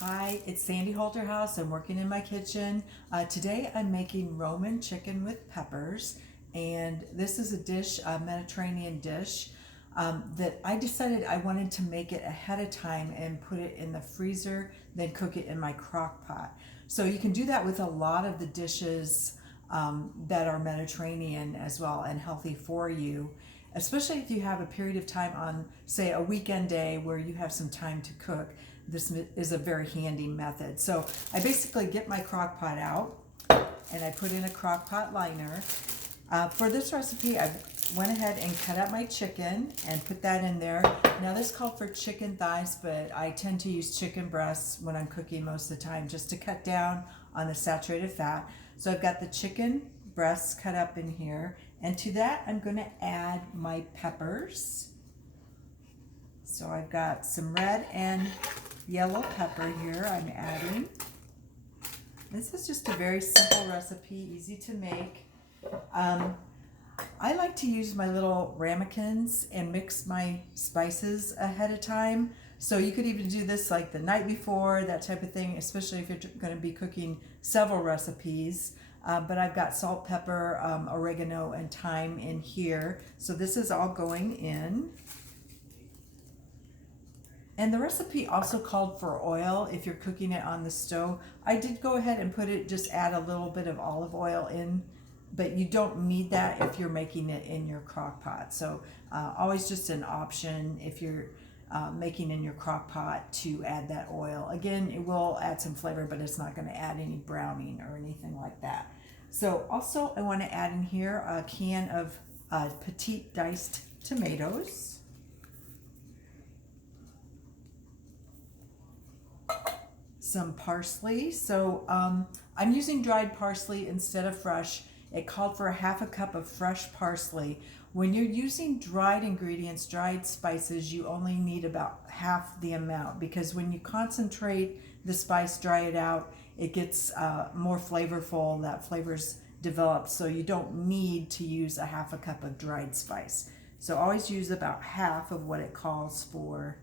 Hi, it's Sandy Holterhaus. I'm working in my kitchen. Today I'm making Roman chicken with peppers, and this is a dish, a Mediterranean dish, that I decided I wanted to make it ahead of time and put it in the freezer, then cook it in my crock pot. So you can do that with a lot of the dishes that are Mediterranean as well and healthy for you, especially if you have a period of time on, say, a weekend day where you have some time to cook. This is a very handy method. So I basically get my crock pot out and I put in a crock pot liner. For this recipe, I went ahead and cut up my chicken and put that in there. Now this called for chicken thighs, but I tend to use chicken breasts when I'm cooking most of the time just to cut down on the saturated fat. So I've got the chicken breasts cut up in here, and to that I'm going to add my peppers. So I've got some red and yellow pepper here I'm adding. This is just a very simple recipe, easy to make. I like to use my little ramekins and mix my spices ahead of time. So you could even do this like the night before, that type of thing, especially if you're going to be cooking several recipes. But I've got salt, pepper, oregano, and thyme in here. So this is all going in. And the recipe also called for oil if you're cooking it on the stove. I did go ahead and just add a little bit of olive oil in, but you don't need that if you're making it in your crock pot. So always just an option if you're making in your crock pot to add that oil. Again, it will add some flavor, but it's not going to add any browning or anything like that. So also I want to add in here a can of petite diced tomatoes. Some parsley. So I'm using dried parsley instead of fresh. It called for a half a cup of fresh parsley. When you're using dried ingredients, dried spices, you only need about half the amount, because when you concentrate the spice, dry it out, it gets more flavorful. That flavor's developed, so you don't need to use a half a cup of dried spice. So always use about half of what it calls for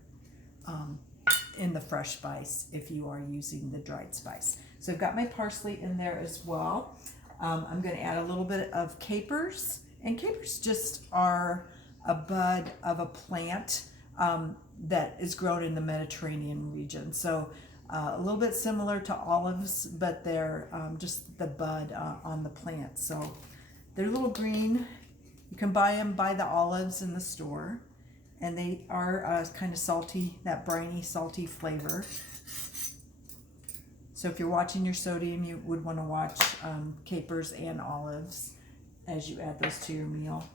in the fresh spice if you are using the dried spice. So I've got my parsley in there as well. I'm going to add a little bit of capers, and capers just are a bud of a plant that is grown in the Mediterranean region. So a little bit similar to olives, but they're just the bud on the plant. So they're a little green. You can buy the olives in the store, and they are kind of salty, that briny, salty flavor. So if you're watching your sodium, you would want to watch capers and olives as you add those to your meal.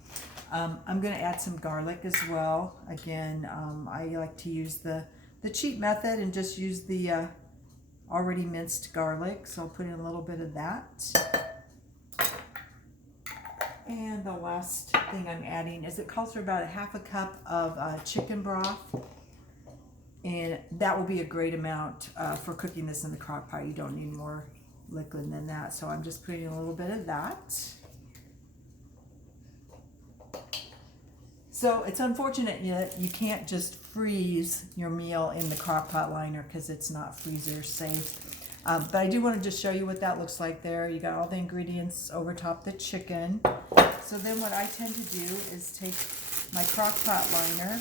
I'm going to add some garlic as well. Again, I like to use the cheap method and just use the already minced garlic. So I'll put in a little bit of that. And the last thing I'm adding is, it calls for about a half a cup of chicken broth. And that will be a great amount for cooking this in the crock pot. You don't need more liquid than that. So I'm just putting a little bit of that. So it's unfortunate that you can't just freeze your meal in the crock pot liner because it's not freezer safe. But I do want to just show you what that looks like there. You got all the ingredients over top the chicken. So then what I tend to do is take my crock pot liner,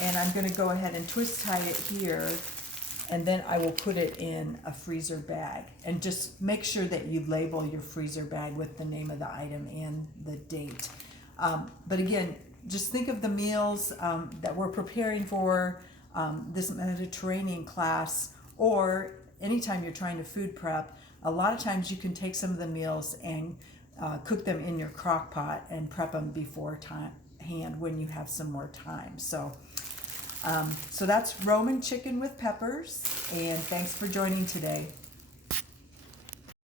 and I'm going to go ahead and twist tie it here, and then I will put it in a freezer bag. And just make sure that you label your freezer bag with the name of the item and the date. But again, just think of the meals that we're preparing for this Mediterranean class, or anytime you're trying to food prep. A lot of times you can take some of the meals and cook them in your crock pot and prep them beforehand when you have some more time. So that's Roman chicken with peppers, and thanks for joining today.